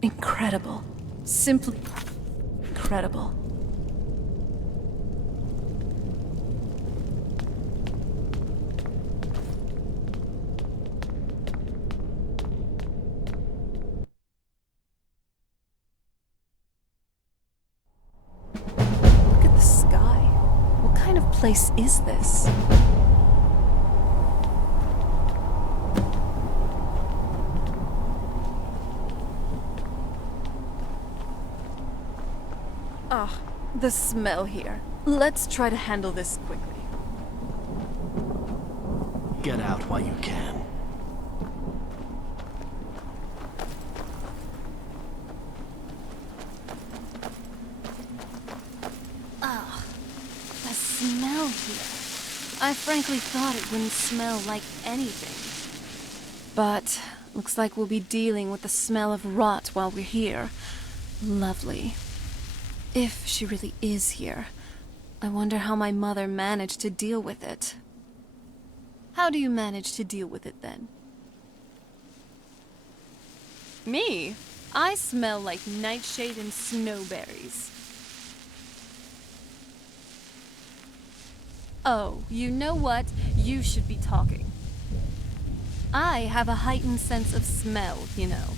Incredible. Simply incredible. Look at the sky. What kind of place is this? Ah, the smell here. Let's try to handle this quickly. Get out while you can. Ugh, the smell here. I frankly thought it wouldn't smell like anything. But looks like we'll be dealing with the smell of rot while we're here. Lovely. If she really is here, I wonder how my mother managed to deal with it. How do you manage to deal with it then? Me? I smell like nightshade and snowberries. Oh, you know what? You should be talking. I have a heightened sense of smell, you know.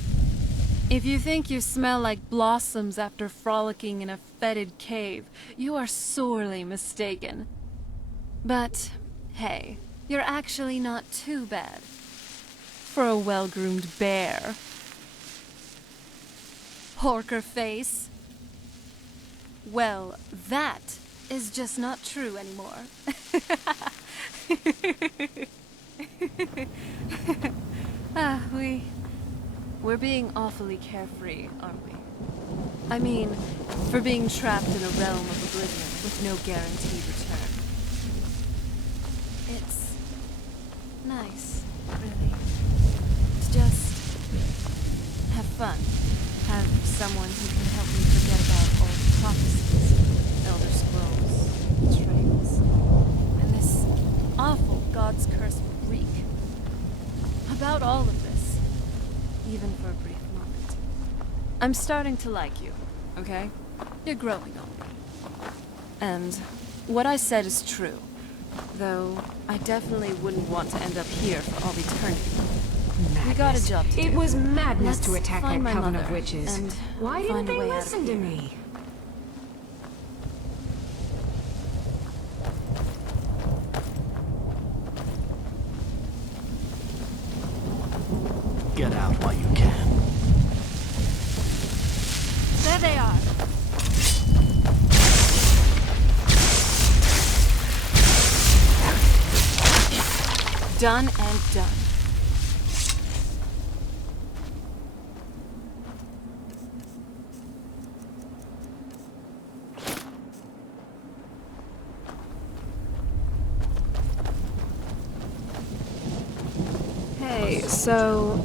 If you think you smell like blossoms after frolicking in a fetid cave, you are sorely mistaken. But, hey, you're actually not too bad. For a well-groomed bear. Porker face. Well, that is just not true anymore. We're being awfully carefree, aren't we? I mean, for being trapped in a realm of oblivion with no guaranteed return. It's nice, really. To just have fun. Have someone who can help me forget about all the prophecies, elder scrolls, betrayals, and this awful God's curse reek. About all of this, even for a brief moment. I'm starting to like you, okay? You're growing on me. And what I said is true, though I definitely wouldn't want to end up here for all eternity. Madness. We got a job to do. It was madness Let's to attack find that my coven mother of witches. and Why didn't find a they way out of listen to here. me? Get out while you can. There they are. Done and done. Hey, so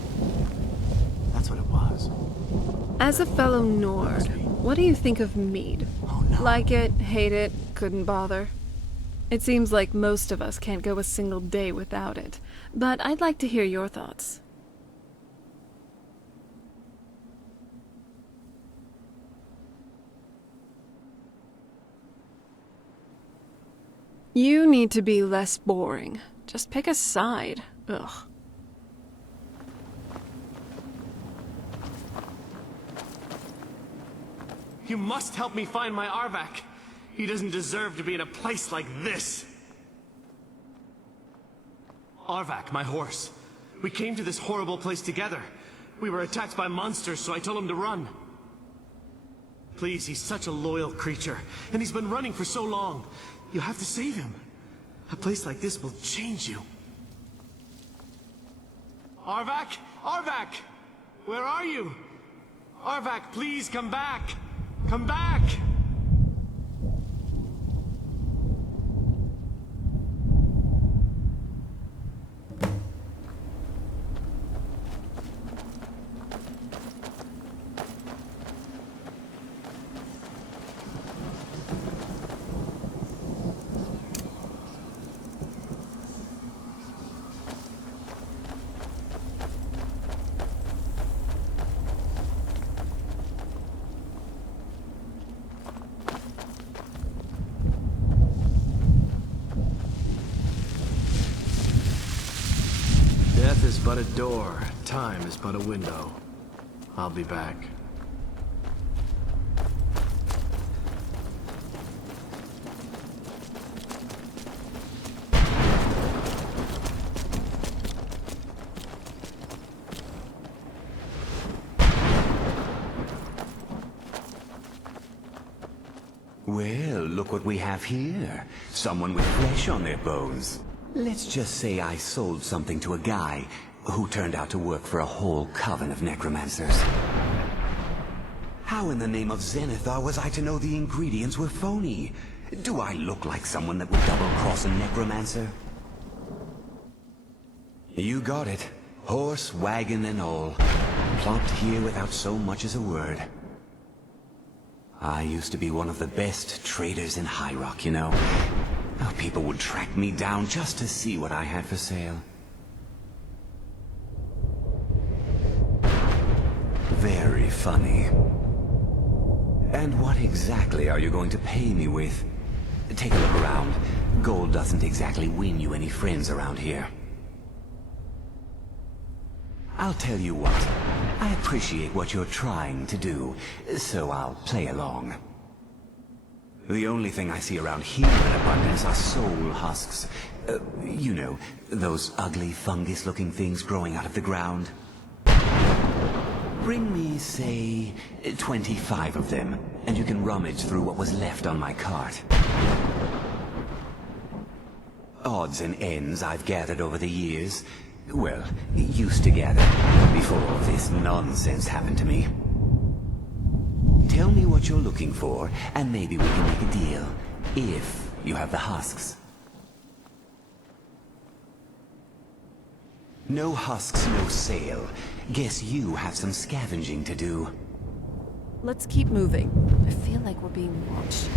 That's what it was. as a fellow Nord, what do you think of mead? Oh no. Like it, hate it, couldn't bother? It seems like most of us can't go a single day without it, but I'd like to hear your thoughts. You need to be less boring. Just pick a side. Ugh. You must help me find my Arvak. He doesn't deserve to be in a place like this. Arvak, my horse. We came to this horrible place together. We were attacked by monsters, so I told him to run. Please, he's such a loyal creature, and he's been running for so long. You have to save him. A place like this will change you. Arvak? Arvak! Where are you? Arvak, please come back! Come back! is but a door. Time is but a window. I'll be back. Well, look what we have here. Someone with flesh on their bones. Let's just say I sold something to a guy who turned out to work for a whole coven of necromancers. How in the name of Zenithar was I to know the ingredients were phony? Do I look like someone that would double-cross a necromancer? You got it. Horse, wagon, and all. Plopped here without so much as a word. I used to be one of the best traders in High Rock, you know. Oh, people would track me down just to see what I had for sale. Very funny. And what exactly are you going to pay me with? Take a look around. Gold doesn't exactly win you any friends around here. I'll tell you what. I appreciate what you're trying to do, so I'll play along. The only thing I see around here in abundance are soul husks. You know, those ugly fungus-looking things growing out of the ground. Bring me, say, 25 of them, and you can rummage through what was left on my cart. Odds and ends I've gathered over the years. Well, used to gather, before all this nonsense happened to me. Tell me what you're looking for, and maybe we can make a deal. If you have the husks. No husks, no sale. Guess you have some scavenging to do. Let's keep moving. I feel like we're being watched.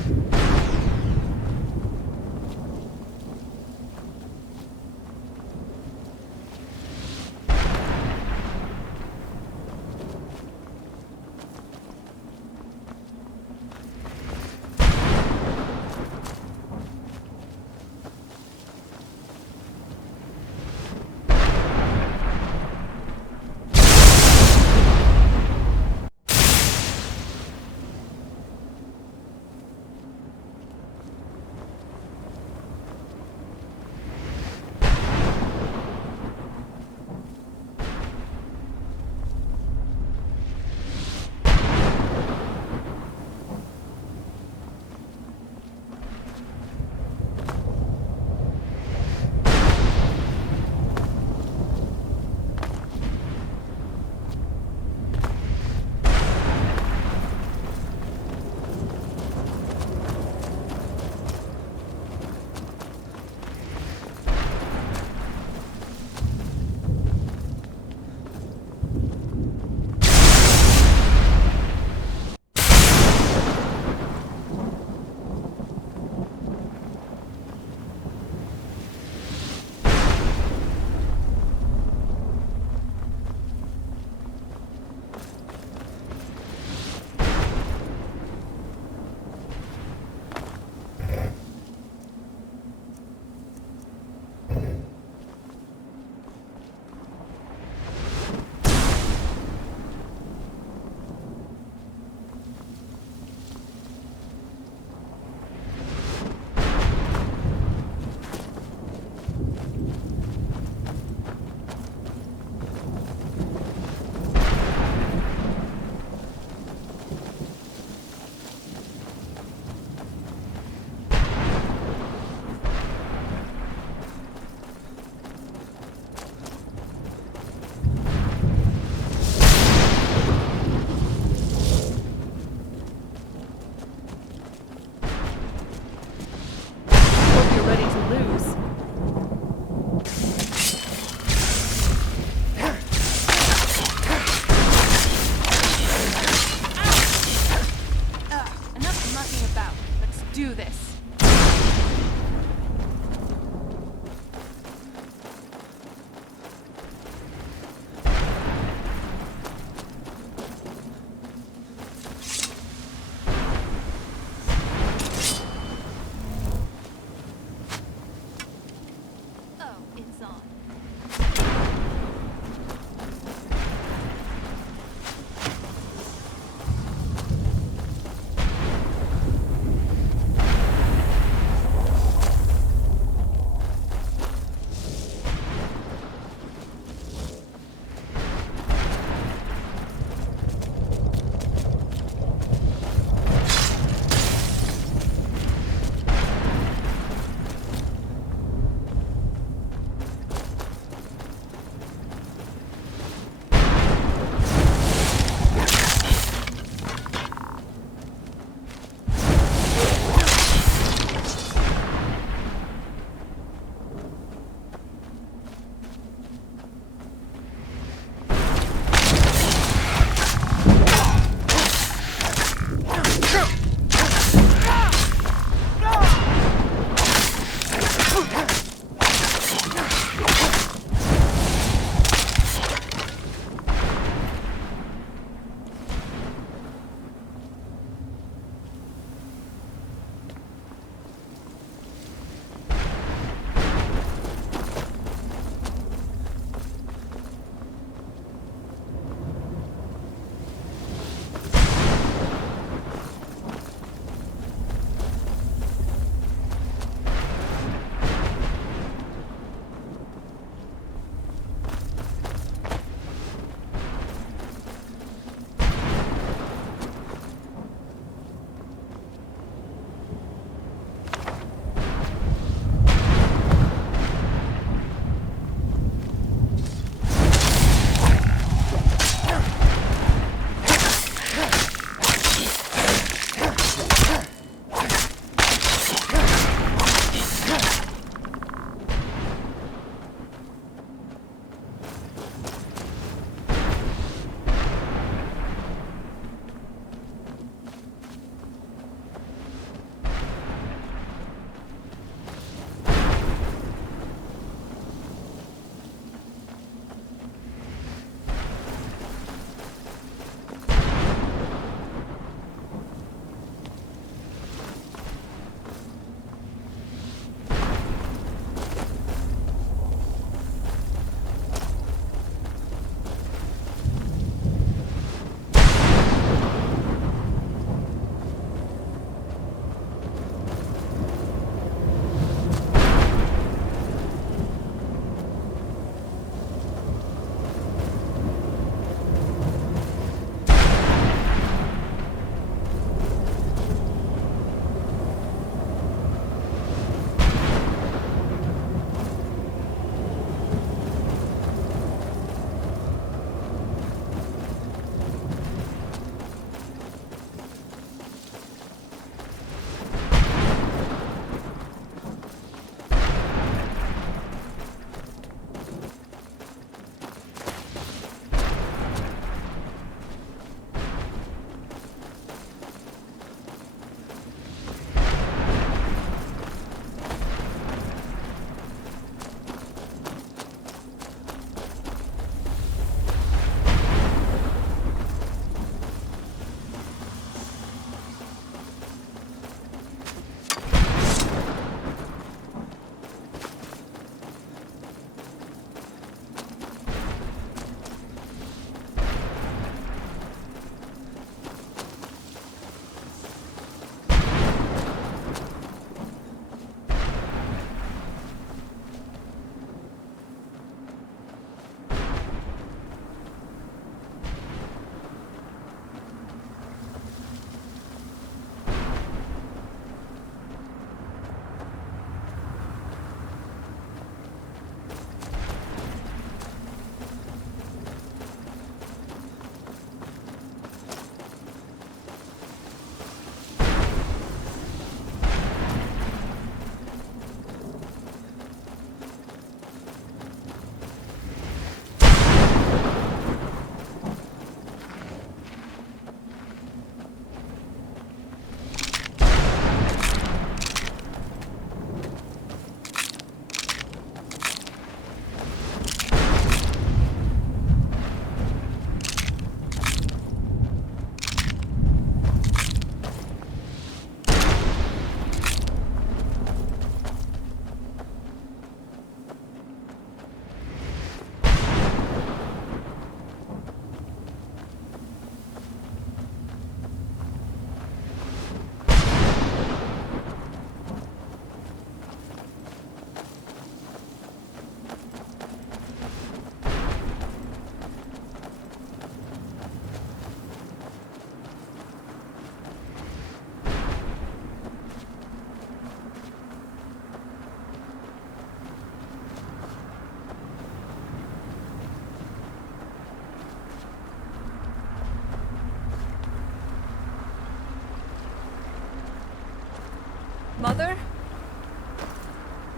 Do this.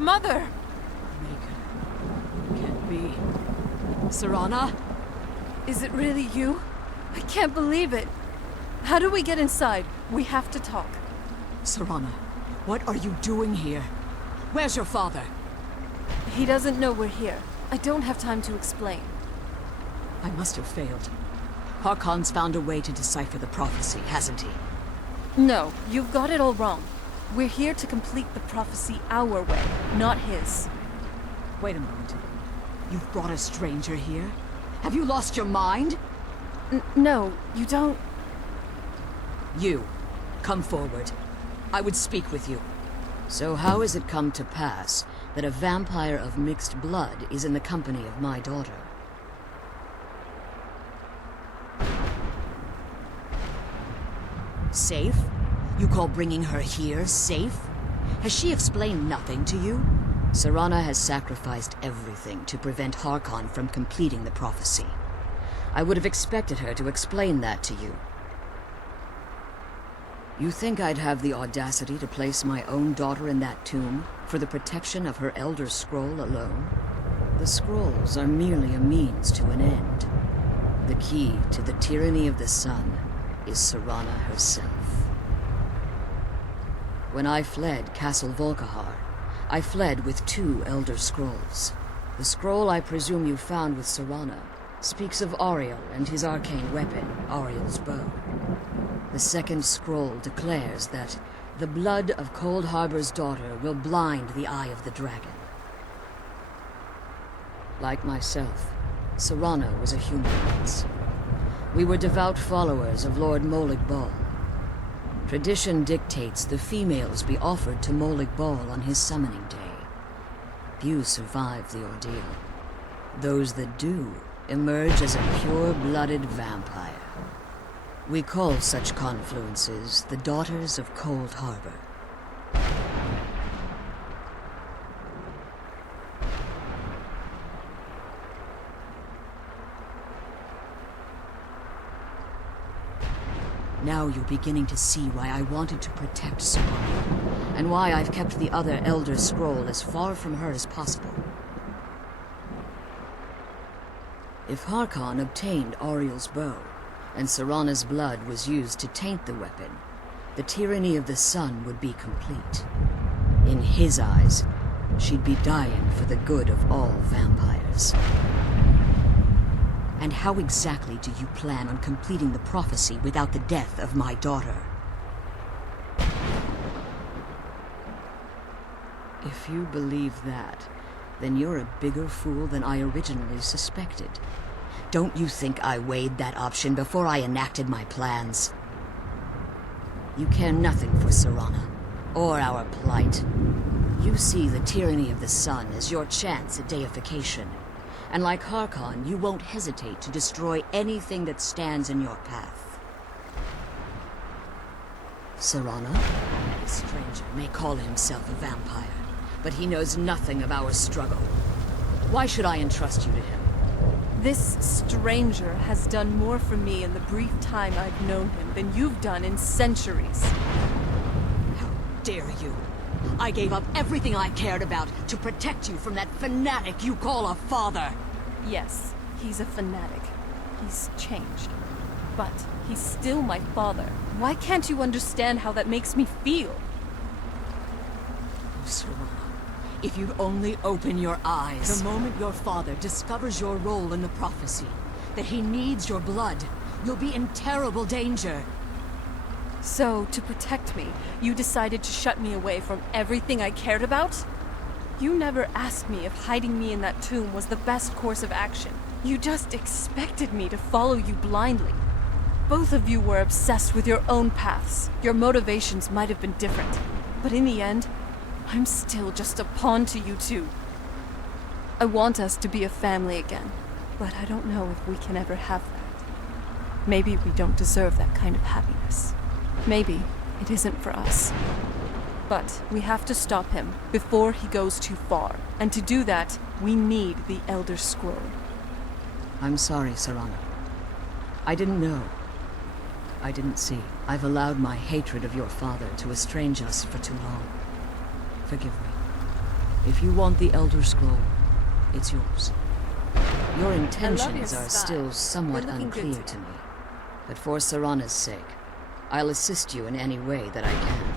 Mother! Can't be. Serana? Is it really you? I can't believe it. How do we get inside? We have to talk. Serana, what are you doing here? Where's your father? He doesn't know we're here. I don't have time to explain. I must have failed. Harkon's found a way to decipher the prophecy, hasn't he? No, you've got it all wrong. We're here to complete the prophecy our way, not his. Wait a moment. You've brought a stranger here? Have you lost your mind? No, you don't... You, come forward. I would speak with you. So how has it come to pass that a vampire of mixed blood is in the company of my daughter? Safe? You call bringing her here safe? Has she explained nothing to you? Serana has sacrificed everything to prevent Harkon from completing the prophecy. I would have expected her to explain that to you. You think I'd have the audacity to place my own daughter in that tomb for the protection of her Elder Scroll alone? The scrolls are merely a means to an end. The key to the tyranny of the sun is Serana herself. When I fled Castle Volkihar, I fled with 2 Elder Scrolls. The scroll I presume you found with Serana speaks of Auriel and his arcane weapon, Auriel's bow. The second scroll declares that the blood of Cold Harbor's daughter will blind the eye of the dragon. Like myself, Serana was a human once. We were devout followers of Lord Molig Bal. Tradition dictates the females be offered to Molig Bal on his summoning day. Few survive the ordeal. Those that do emerge as a pure-blooded vampire. We call such confluences the Daughters of Cold Harbor. Now you're beginning to see why I wanted to protect Serana, and why I've kept the other Elder Scroll as far from her as possible. If Harkon obtained Auriel's bow, and Serana's blood was used to taint the weapon, the tyranny of the sun would be complete. In his eyes, she'd be dying for the good of all vampires. And how exactly do you plan on completing the prophecy without the death of my daughter? If you believe that, then you're a bigger fool than I originally suspected. Don't you think I weighed that option before I enacted my plans? You care nothing for Serana, or our plight. You see the tyranny of the sun as your chance at deification. And like Harkon, you won't hesitate to destroy anything that stands in your path. Serana? This stranger may call himself a vampire, but he knows nothing of our struggle. Why should I entrust you to him? This stranger has done more for me in the brief time I've known him than you've done in centuries. How dare you! I gave up everything I cared about to protect you from that fanatic you call a father! Yes, he's a fanatic. He's changed. But he's still my father. Why can't you understand how that makes me feel? Oh, Serana, if you'd only open your eyes. The moment your father discovers your role in the prophecy, that he needs your blood, you'll be in terrible danger. So, to protect me, you decided to shut me away from everything I cared about? You never asked me if hiding me in that tomb was the best course of action. You just expected me to follow you blindly. Both of you were obsessed with your own paths. Your motivations might have been different. But in the end, I'm still just a pawn to you two. I want us to be a family again, but I don't know if we can ever have that. Maybe we don't deserve that kind of happiness. Maybe it isn't for us. But we have to stop him before he goes too far. And to do that, we need the Elder Scroll. I'm sorry, Serana. I didn't know. I didn't see. I've allowed my hatred of your father to estrange us for too long. Forgive me. If you want the Elder Scroll, it's yours. Your I love your intentions style. are still somewhat You're looking good unclear today. to me. But for Serana's sake, I'll assist you in any way that I can.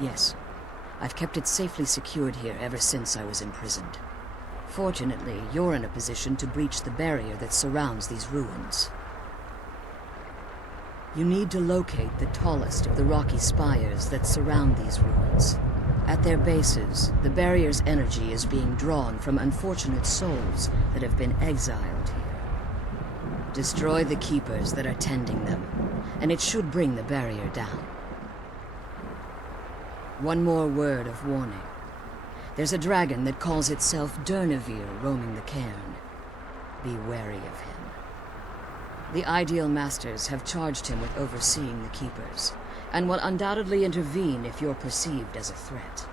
Yes, I've kept it safely secured here ever since I was imprisoned. Fortunately, you're in a position to breach the barrier that surrounds these ruins. You need to locate the tallest of the rocky spires that surround these ruins. At their bases, the barrier's energy is being drawn from unfortunate souls that have been exiled here. Destroy the keepers that are tending them, and it should bring the barrier down. One more word of warning. There's a dragon that calls itself Durnevere roaming the cairn. Be wary of him. The Ideal Masters have charged him with overseeing the keepers, and will undoubtedly intervene if you're perceived as a threat.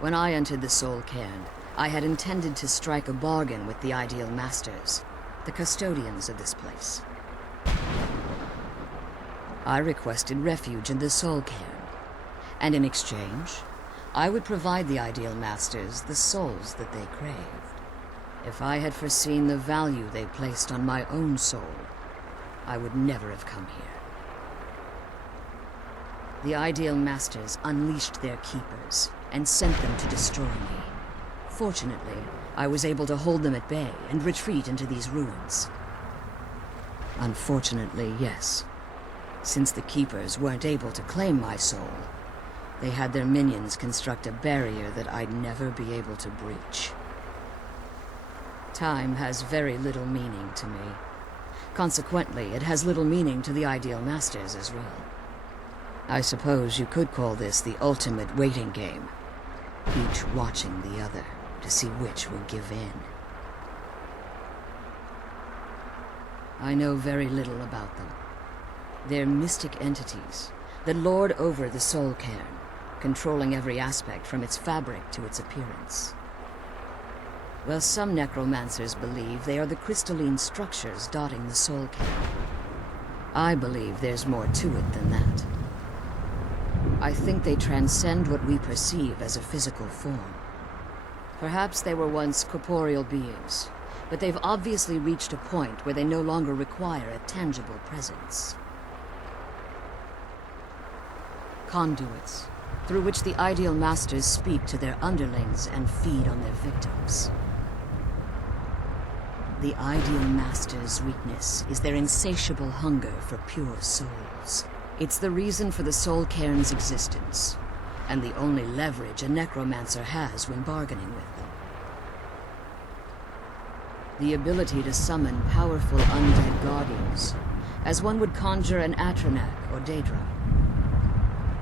When I entered the Soul Cairn, I had intended to strike a bargain with the Ideal Masters, the custodians of this place. I requested refuge in the Soul Cairn, and in exchange, I would provide the Ideal Masters the souls that they craved. If I had foreseen the value they placed on my own soul, I would never have come here. The Ideal Masters unleashed their keepers and sent them to destroy me. Fortunately, I was able to hold them at bay and retreat into these ruins. Unfortunately, yes. Since the keepers weren't able to claim my soul, they had their minions construct a barrier that I'd never be able to breach. Time has very little meaning to me. Consequently, it has little meaning to the Ideal Masters as well. I suppose you could call this the ultimate waiting game, each watching the other to see which will give in. I know very little about them. They're mystic entities that lord over the Soul Cairn, controlling every aspect from its fabric to its appearance. Well, some necromancers believe they are the crystalline structures dotting the Soul Cairn. I believe there's more to it than that. I think they transcend what we perceive as a physical form. Perhaps they were once corporeal beings, but they've obviously reached a point where they no longer require a tangible presence. Conduits, through which the Ideal Masters speak to their underlings and feed on their victims. The Ideal Masters' weakness is their insatiable hunger for pure souls. It's the reason for the Soul Cairn's existence, and the only leverage a necromancer has when bargaining with them. The ability to summon powerful undead guardians, as one would conjure an Atronak or Daedra.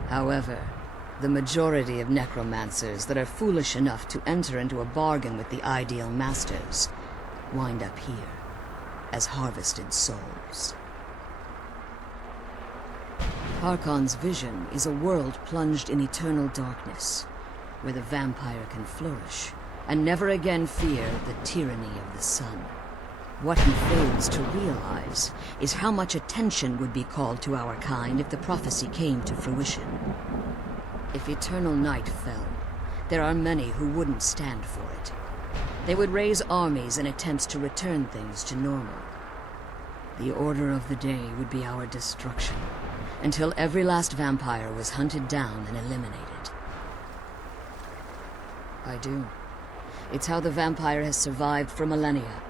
However, the majority of necromancers that are foolish enough to enter into a bargain with the Ideal Masters wind up here as harvested souls. Harkon's vision is a world plunged in eternal darkness, where the vampire can flourish and never again fear the tyranny of the sun. What he fails to realize is how much attention would be called to our kind if the prophecy came to fruition. If eternal night fell, there are many who wouldn't stand for it. They would raise armies in attempts to return things to normal. The order of the day would be our destruction, until every last vampire was hunted down and eliminated. I do. It's how the vampire has survived for millennia,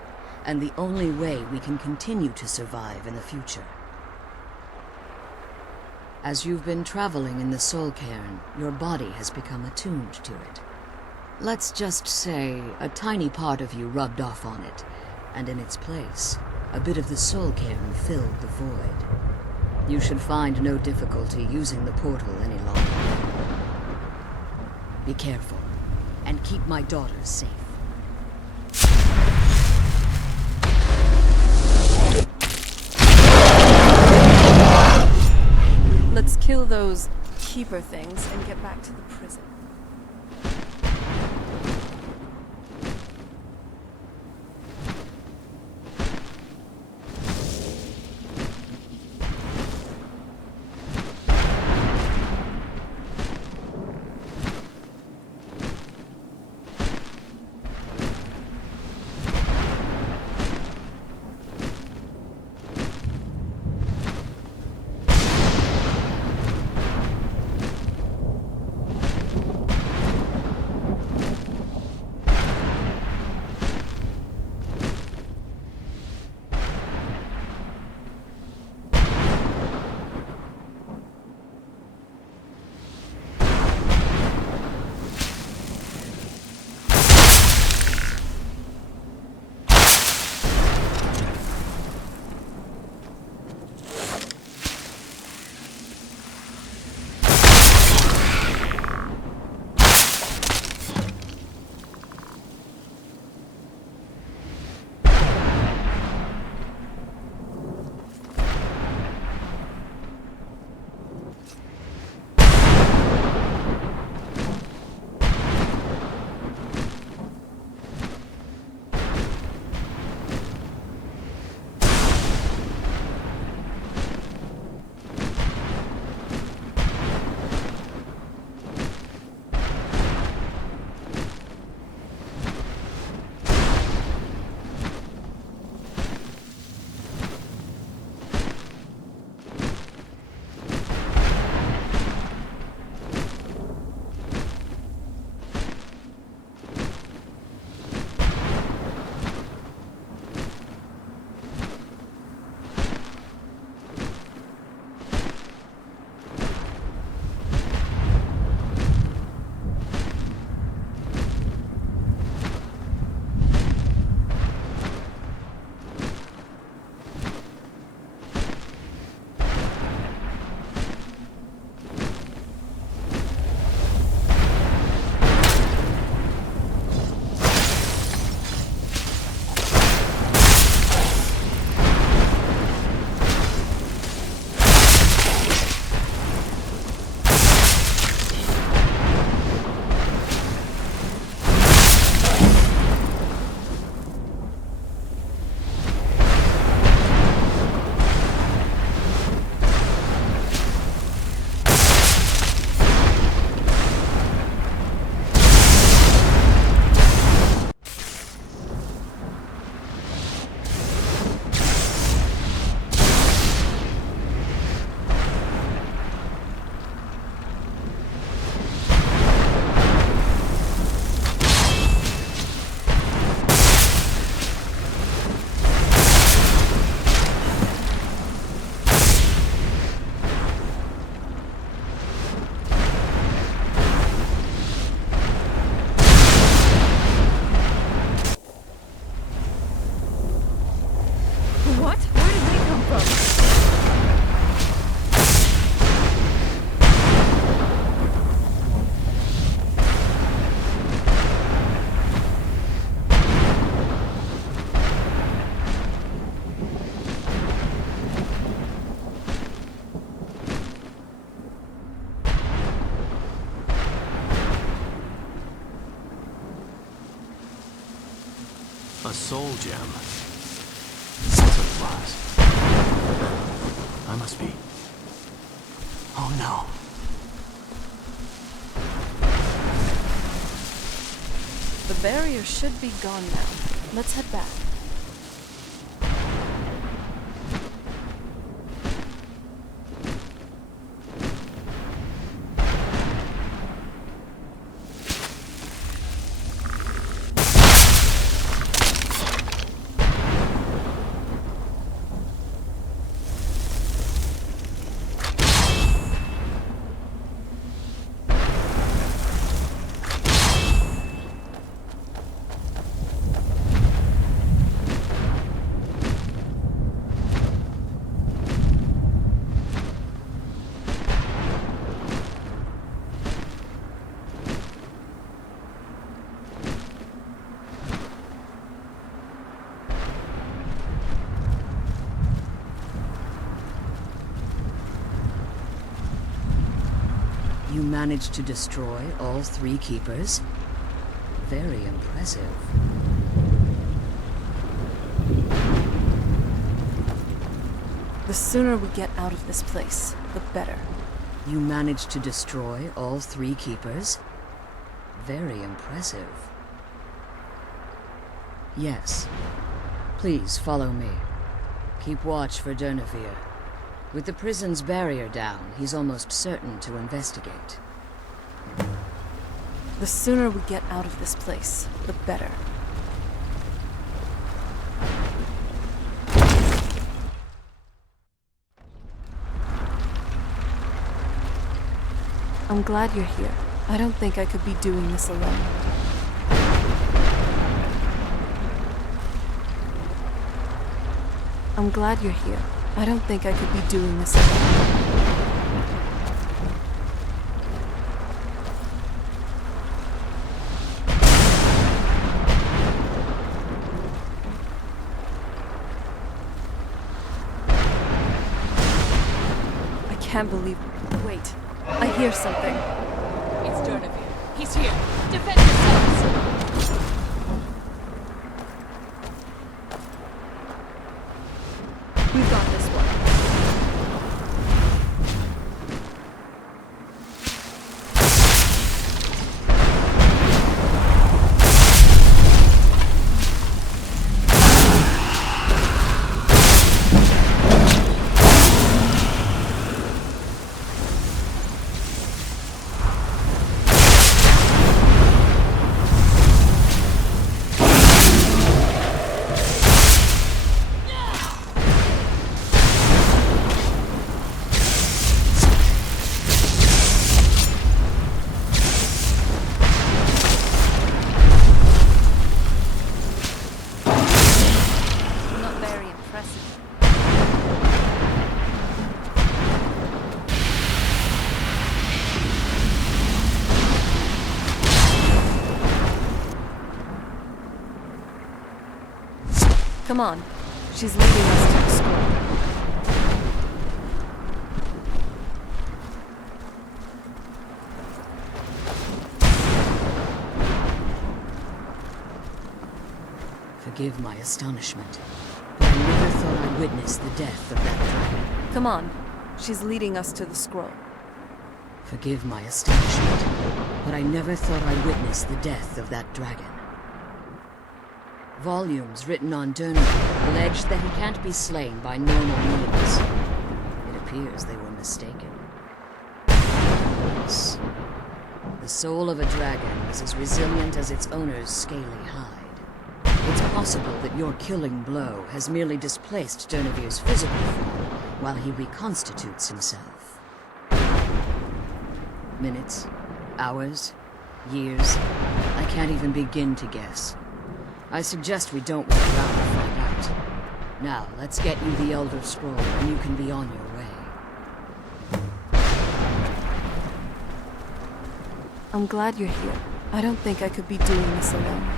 and the only way we can continue to survive in the future. As you've been traveling in the Soul Cairn, your body has become attuned to it. Let's just say a tiny part of you rubbed off on it, and in its place, a bit of the Soul Cairn filled the void. You should find no difficulty using the portal any longer. Be careful, and keep my daughter safe. Let's kill those keeper things and get back to the prison. soul gem. That's what it was. I must be... Oh no. The barrier should be gone now. Let's head back. You managed to destroy all 3 keepers? Very impressive. The sooner we get out of this place, the better. You managed to destroy all 3 keepers? Very impressive. Yes. Please follow me. Keep watch for Durnevere. With the prison's barrier down, he's almost certain to investigate. The sooner we get out of this place, the better. I'm glad you're here. I don't think I could be doing this alone. I'm glad you're here. I don't think I could be doing this alone. I can't believe... Wait. I hear something. It's Durnevere. He's here. Defend yourselves! We've got this one. Come on. She's leading us to the school. Forgive my astonishment, but I never thought I'd witness the death of that dragon. Come on. She's leading us to the scroll. Forgive my astonishment, but I never thought I'd witness the death of that dragon. Volumes written on Durnevere allege that he can't be slain by normal means. It appears they were mistaken. Yes. The soul of a dragon is as resilient as its owner's scaly hide. It's possible that your killing blow has merely displaced Durnevere's physical form while he reconstitutes himself. Minutes, hours, years, I can't even begin to guess. I suggest we don't wait around to find out. Now, let's get you the Elder Scroll, and you can be on your way. I'm glad you're here. I don't think I could be doing this alone.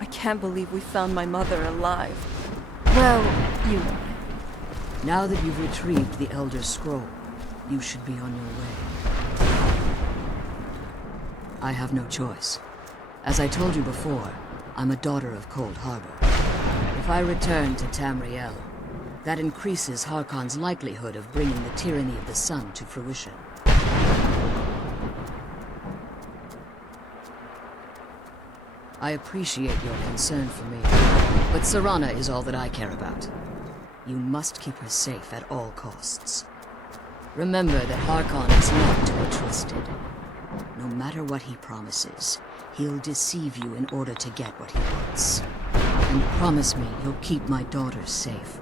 I can't believe we found my mother alive. Well, you know. Now that you've retrieved the Elder Scroll, you should be on your way. I have no choice. As I told you before, I'm a daughter of Cold Harbor. If I return to Tamriel, that increases Harkon's likelihood of bringing the tyranny of the sun to fruition. I appreciate your concern for me, but Serana is all that I care about. You must keep her safe at all costs. Remember that Harkon is not to be trusted. No matter what he promises, he'll deceive you in order to get what he wants. And promise me you'll keep my daughter safe.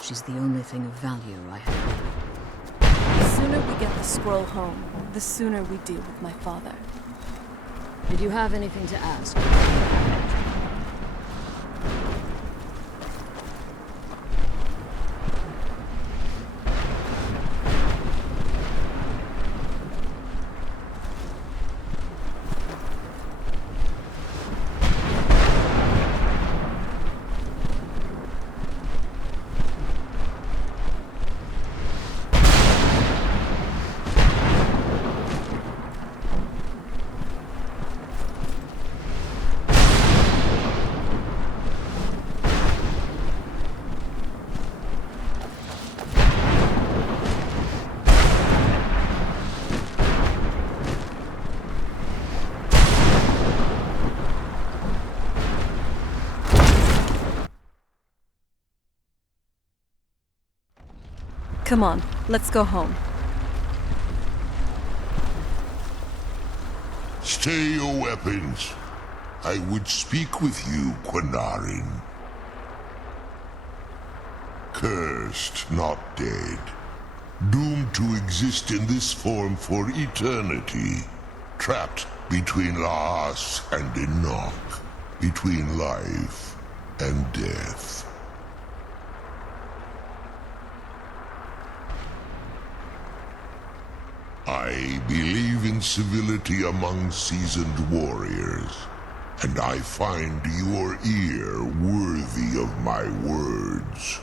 She's the only thing of value I have. The sooner we get the scroll home, the sooner we deal with my father. Did you have anything to ask? Come on, let's go home. Stay your weapons. I would speak with you, Quinarin. Cursed, not dead. Doomed to exist in this form for eternity. Trapped between Laas and Enoch. Between life and death. I believe in civility among seasoned warriors, and I find your ear worthy of my words.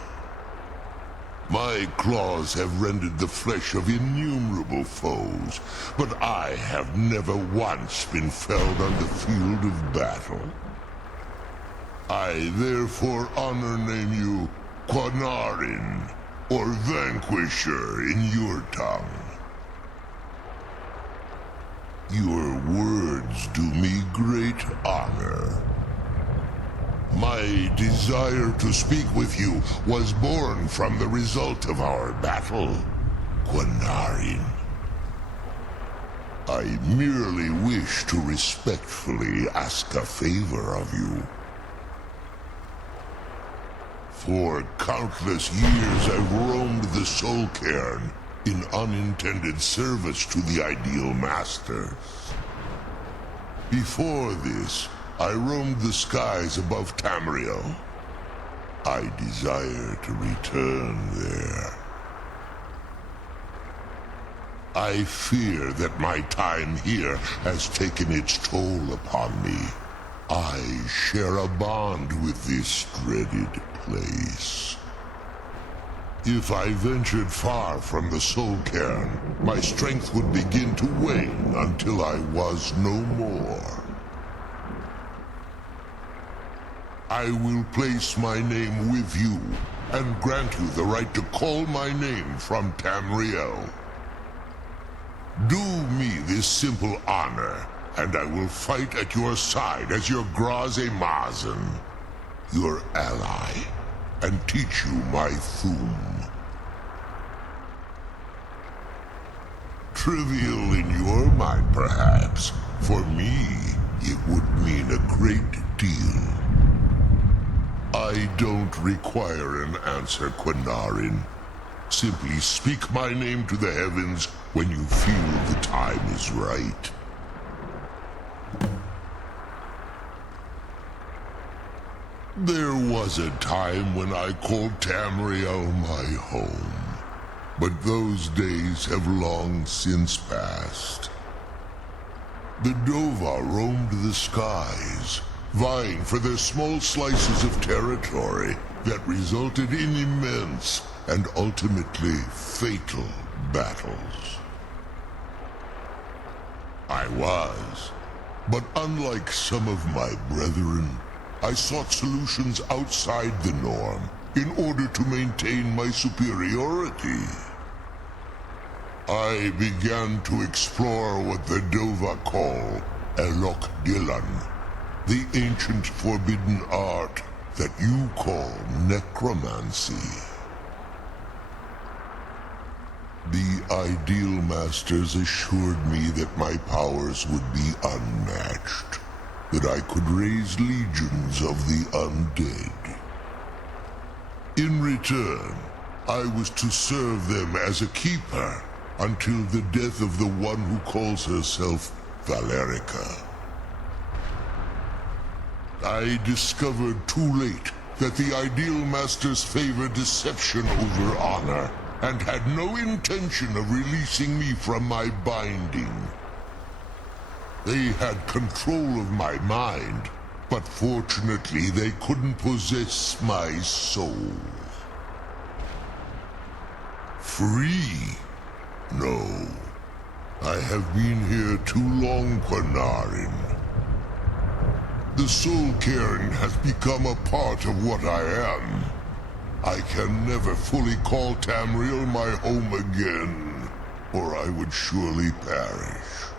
My claws have rended the flesh of innumerable foes, but I have never once been felled on the field of battle. I therefore honor name you Quinarin, or Vanquisher in your tongue. Your words do me great honor. My desire to speak with you was born from the result of our battle, Quinarin. I merely wish to respectfully ask a favor of you. For countless years I've roamed the Soul Cairn, in unintended service to the ideal masters. Before this, I roamed the skies above Tamriel. I desire to return there. I fear that my time here has taken its toll upon me. I share a bond with this dreaded place. If I ventured far from the Soul Cairn, my strength would begin to wane until I was no more. I will place my name with you, and grant you the right to call my name from Tamriel. Do me this simple honor, and I will fight at your side as your Graze Mazen, your ally, and teach you my Thum. Trivial in your mind, perhaps. For me, it would mean a great deal. I don't require an answer, Quinarin. Simply speak my name to the heavens when you feel the time is right. There was a time when I called Tamriel my home, but those days have long since passed. The Dova roamed the skies, vying for their small slices of territory that resulted in immense and ultimately fatal battles. I was. But unlike some of my brethren, I sought solutions outside the norm in order to maintain my superiority. I began to explore what the Dova call Elok Dylan, the ancient forbidden art that you call necromancy. The Ideal Masters assured me that my powers would be unmatched, that I could raise legions of the undead. In return, I was to serve them as a keeper until the death of the one who calls herself Valerica. I discovered too late that the Ideal Masters favor deception over honor, and had no intention of releasing me from my binding. They had control of my mind, but fortunately they couldn't possess my soul. Free? No. I have been here too long, Panarin. The Soul Cairn has become a part of what I am. I can never fully call Tamriel my home again, or I would surely perish.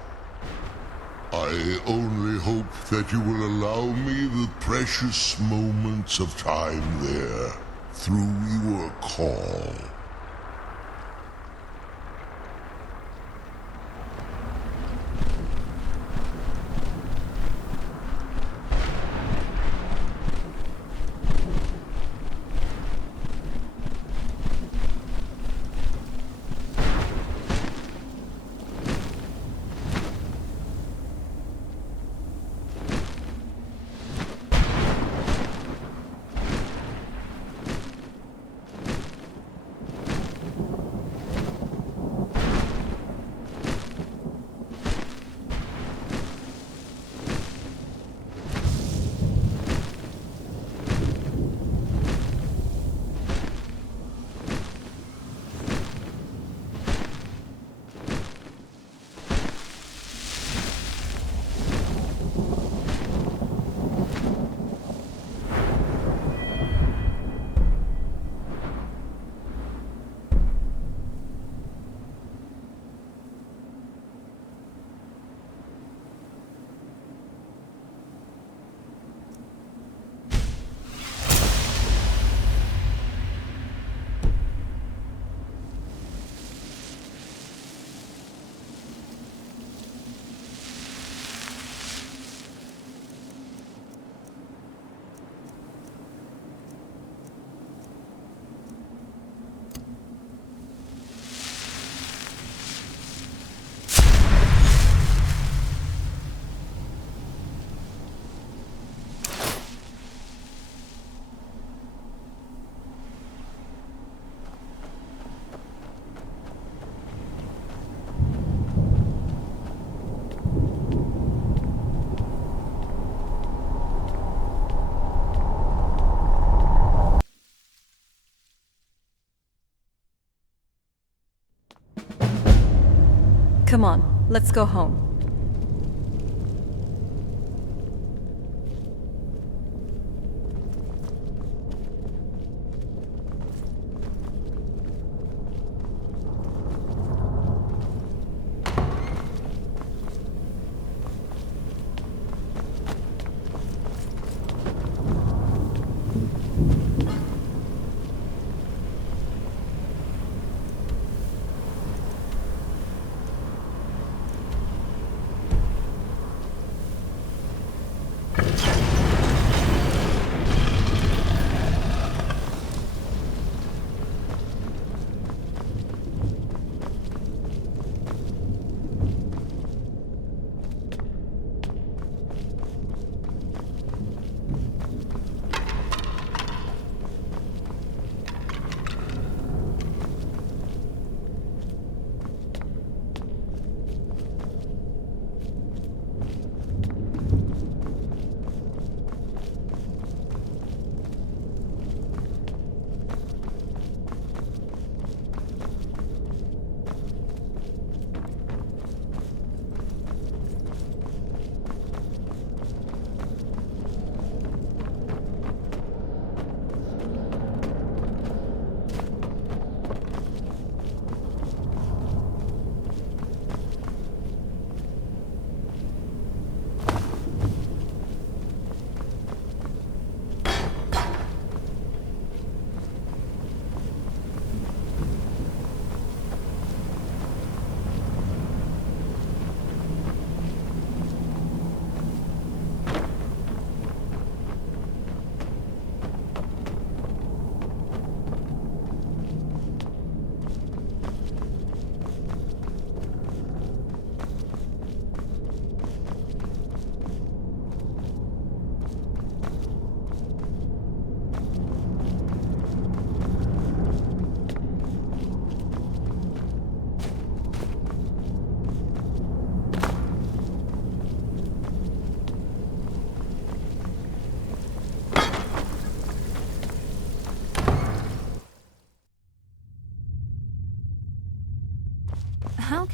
I only hope that you will allow me the precious moments of time there, through your call. Come on, let's go home.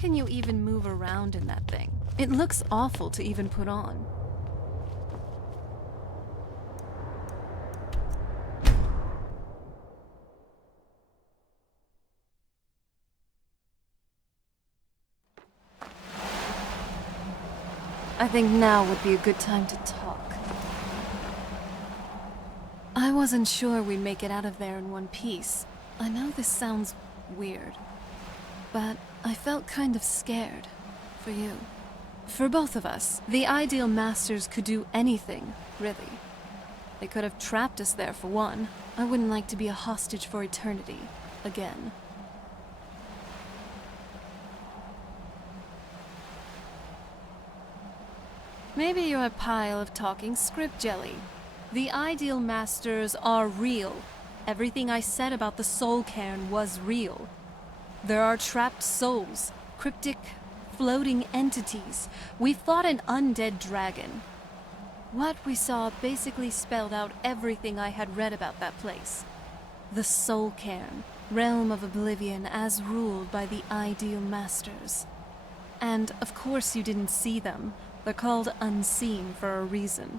can you even move around in that thing? It looks awful to even put on. I think now would be a good time to talk. I wasn't sure we'd make it out of there in one piece. I know this sounds weird, but I felt kind of scared. For you. For both of us. The Ideal Masters could do anything, really. They could have trapped us there for one. I wouldn't like to be a hostage for eternity. Again. Maybe you're a pile of talking script jelly. The Ideal Masters are real. Everything I said about the soul cairn was real. There are trapped souls, cryptic, floating entities. We fought an undead dragon. What we saw basically spelled out everything I had read about that place. The soul cairn, realm of oblivion as ruled by the Ideal Masters. And of course you didn't see them. They're called unseen for a reason.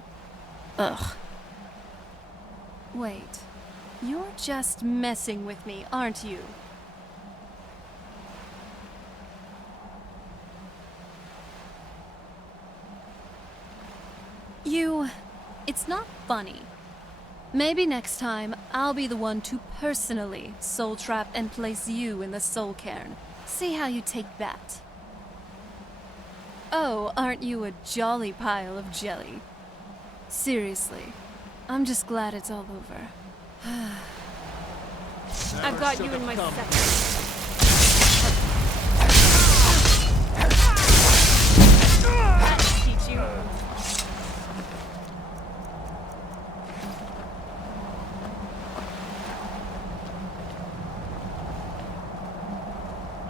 Ugh. Wait. You're just messing with me, aren't you? It's not funny. Maybe next time, I'll be the one to personally soul trap and place you in the soul cairn. See how you take that. Oh, aren't you a jolly pile of jelly? Seriously, I'm just glad it's all over. I've got you in my sights. That'll teach you.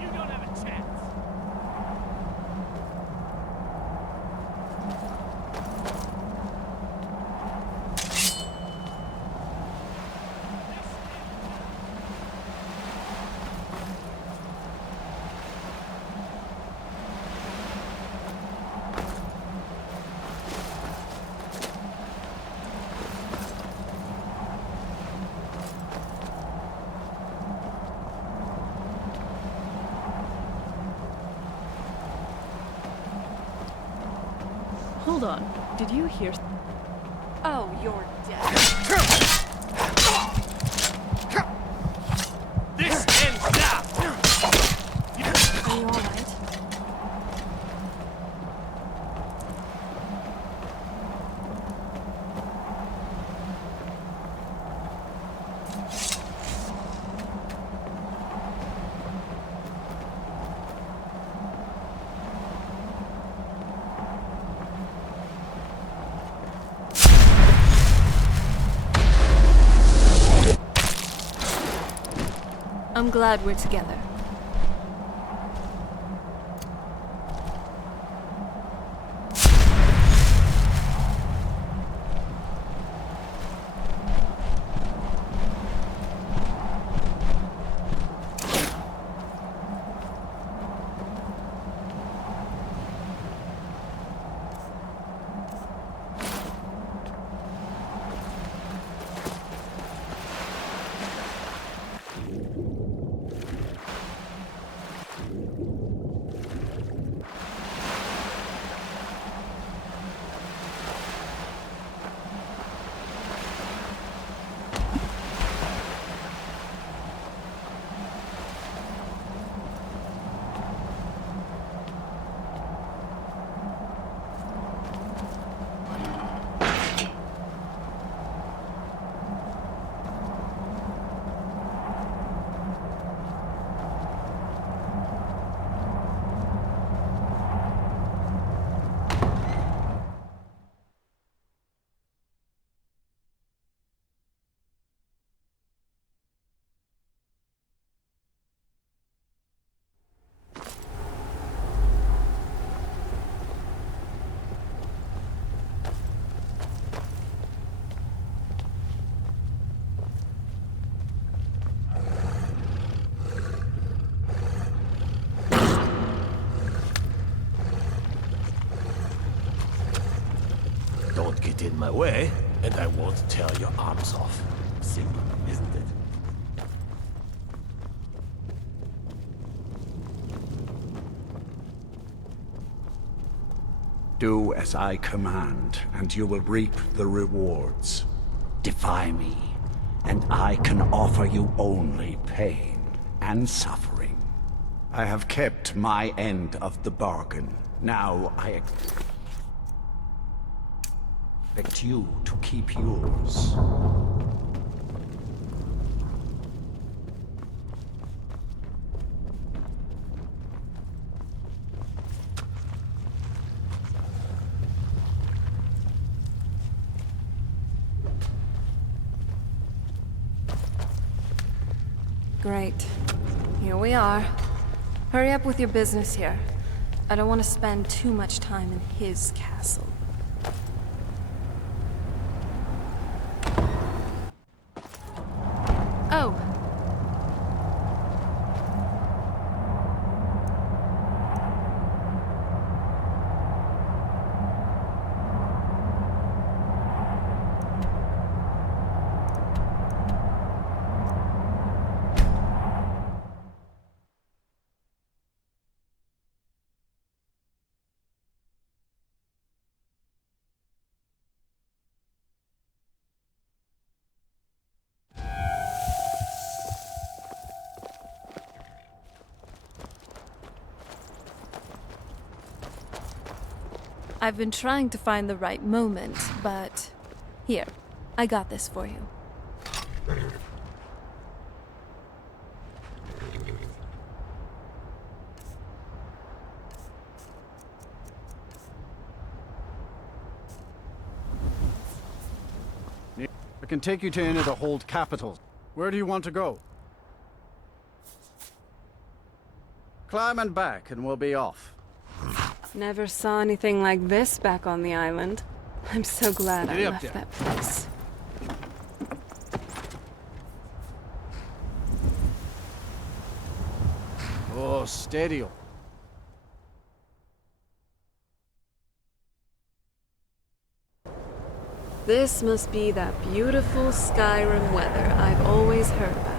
You don't have a chance. Hold on. Did you hear? Oh, you're dead. This ends now! Are you alright? I'm glad we're together. away, and I won't tear your arms off. Simple, isn't it? Do as I command, and you will reap the rewards. Defy me, and I can offer you only pain and suffering. I have kept my end of the bargain. Now I expect you to keep yours. Great. Here we are. Hurry up with your business here. I don't want to spend too much time in his castle. Oh. I've been trying to find the right moment, but... Here, I got this for you. I can take you to any of the hold capitals. Where do you want to go? Climb and back, and we'll be off. Never saw anything like this back on the island. I'm so glad I left that place. Oh, steady. This must be that beautiful Skyrim weather I've always heard about.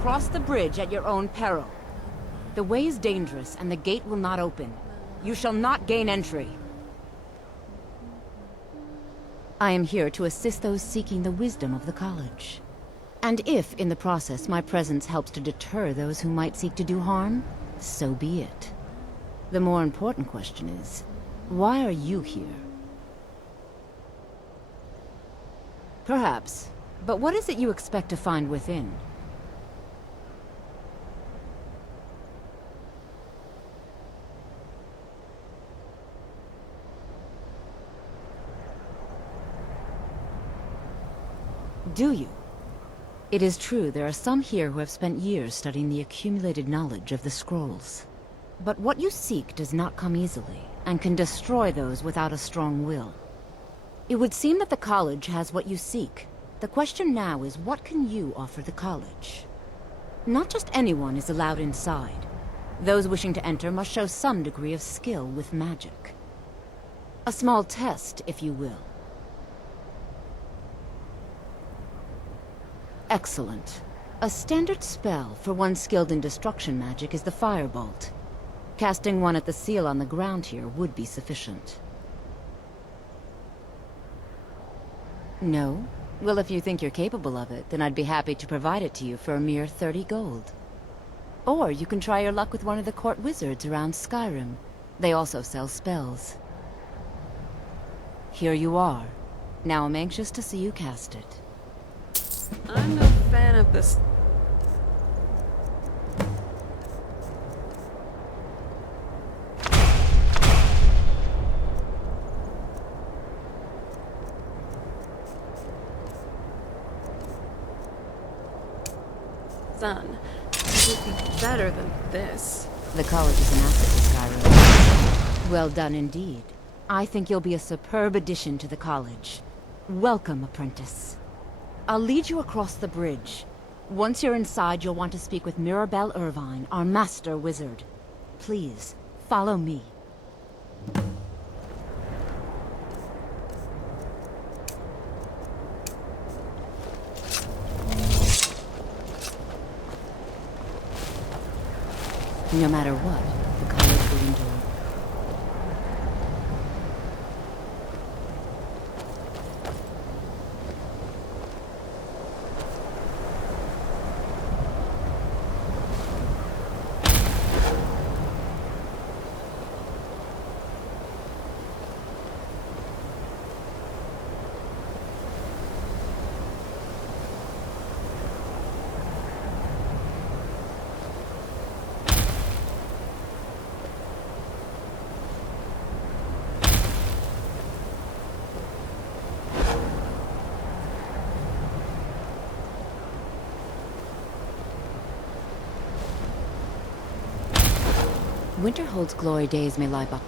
Cross the bridge at your own peril. The way is dangerous, and the gate will not open. You shall not gain entry. I am here to assist those seeking the wisdom of the college. And if, in the process, my presence helps to deter those who might seek to do harm, so be it. The more important question is, why are you here? Perhaps, but what is it you expect to find within? Do you? It is true there are some here who have spent years studying the accumulated knowledge of the scrolls. But what you seek does not come easily, and can destroy those without a strong will. It would seem that the college has what you seek. The question now is, what can you offer the college? Not just anyone is allowed inside. Those wishing to enter must show some degree of skill with magic. A small test, if you will. Excellent. A standard spell for one skilled in destruction magic is the Firebolt. Casting one at the seal on the ground here would be sufficient. No? Well, if you think you're capable of it, then I'd be happy to provide it to you for a mere 30 gold. Or you can try your luck with one of the court wizards around Skyrim. They also sell spells. Here you are. Now I'm anxious to see you cast it. I'm no fan of this. Son, it would be better than this. The college is an asset to Skyrim. Well done indeed. I think you'll be a superb addition to the college. Welcome, apprentice. I'll lead you across the bridge. Once you're inside, you'll want to speak with Mirabelle Irvine, our master wizard. Please, follow me. No matter what, the college will endure. Winterhold's glory days may lie behind.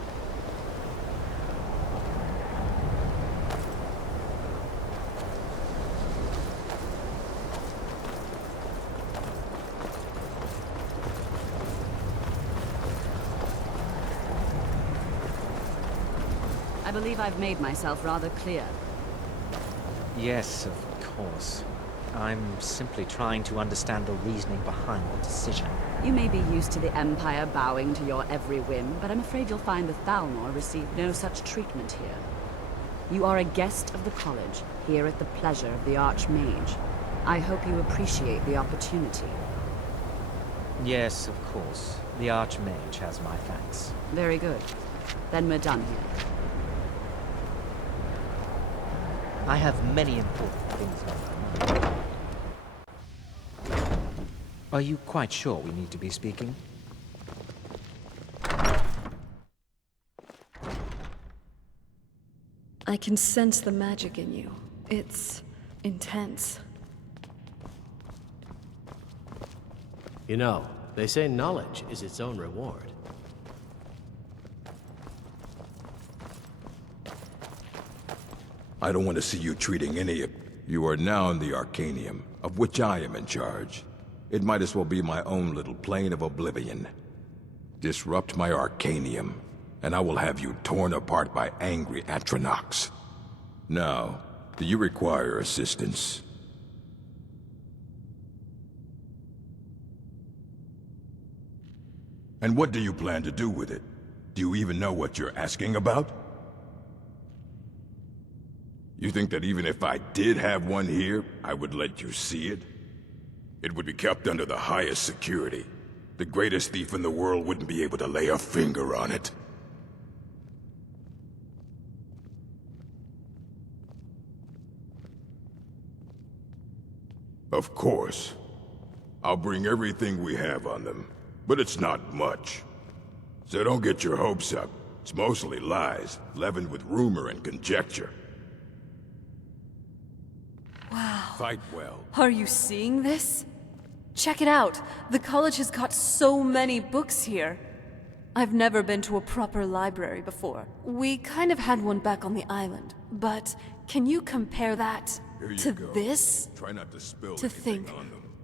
I believe I've made myself rather clear. Yes, of course. I'm simply trying to understand the reasoning behind the decision. You may be used to the Empire bowing to your every whim, but I'm afraid you'll find the Thalmor receive no such treatment here. You are a guest of the college, here at the pleasure of the Archmage. I hope you appreciate the opportunity. Yes, of course. The Archmage has my thanks. Very good. Then we're done here. I have many important things on my mind. Are you quite sure we need to be speaking? I can sense the magic in you. It's intense. You know, they say knowledge is its own reward. I don't want to see you treating any of... You are now in the Arcanium, of which I am in charge. It might as well be my own little plane of oblivion. Disrupt my Arcanium, and I will have you torn apart by angry Atronachs. Now, do you require assistance? And what do you plan to do with it? Do you even know what you're asking about? You think that even if I did have one here, I would let you see it? It would be kept under the highest security. The greatest thief in the world wouldn't be able to lay a finger on it. Of course. I'll bring everything we have on them, but it's not much. So don't get your hopes up. It's mostly lies, leavened with rumor and conjecture. Wow. Fight well. Are you seeing this? Check it out. The college has got so many books here. I've never been to a proper library before. We kind of had one back on the island, but can you compare that to this? Try not to spill To think,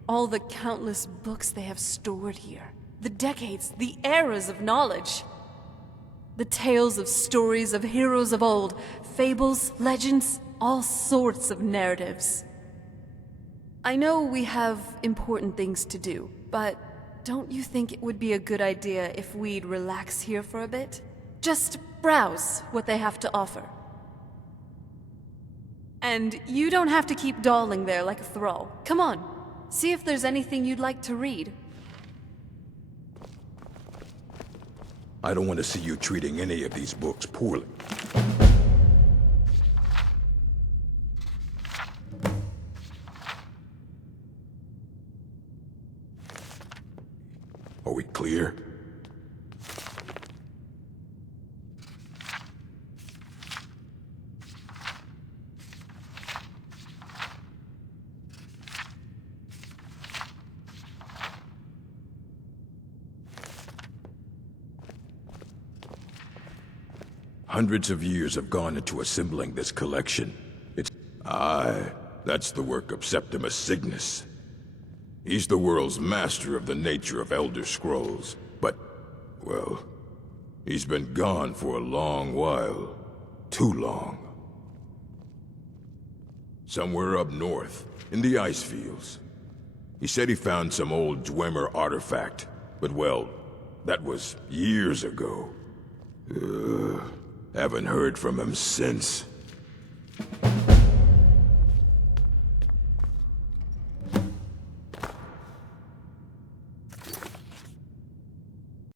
all the countless books they have stored here. The decades, the eras of knowledge. The tales of stories of heroes of old, fables, legends, all sorts of narratives. I know we have important things to do, but don't you think it would be a good idea if we'd relax here for a bit? Just browse what they have to offer. And you don't have to keep dawdling there like a thrall. Come on, see if there's anything you'd like to read. I don't want to see you treating any of these books poorly. Are we clear? Hundreds of years have gone into assembling this collection. That's the work of Septimus Cygnus. He's the world's master of the nature of Elder Scrolls, but, well, he's been gone for a long while. Too long. Somewhere up north, in the ice fields. He said he found some old Dwemer artifact, but well, that was years ago. Haven't heard from him since.